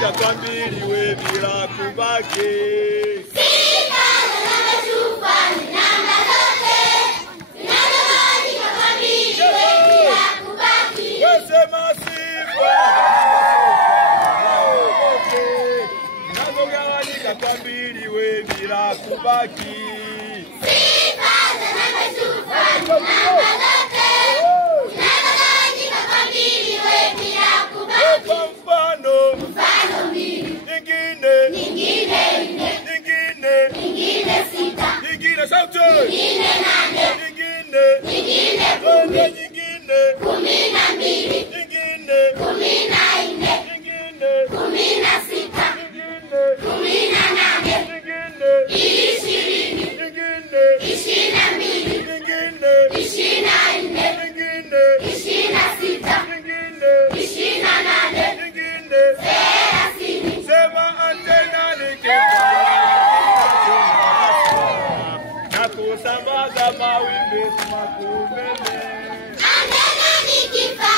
nikagawanyika kwa mbili we bila kubaki. Sifa na shukrani namba zote zinagawanyika kwa mbili we bila kubaki. Wesema sifa zinagawanyika kwa mbili we bila kubaki. Sifa na shukrani namba zote zinagawanyika kwa mbili we bila kubaki. Kwa mfano mbili, nyingine nyingine nne, nyingine sita, nyingine sauti, nyingine nane, nyingine kumi, nyingine 12, nyingine 14, nyingine 16, nyingine 18, nyingine 20, nyingine 22, nyingine 24, nyingine 26, nyingine 28, nyingine 30. sema antena na kusambaza mawimbi makumeme. Antena ni kifaa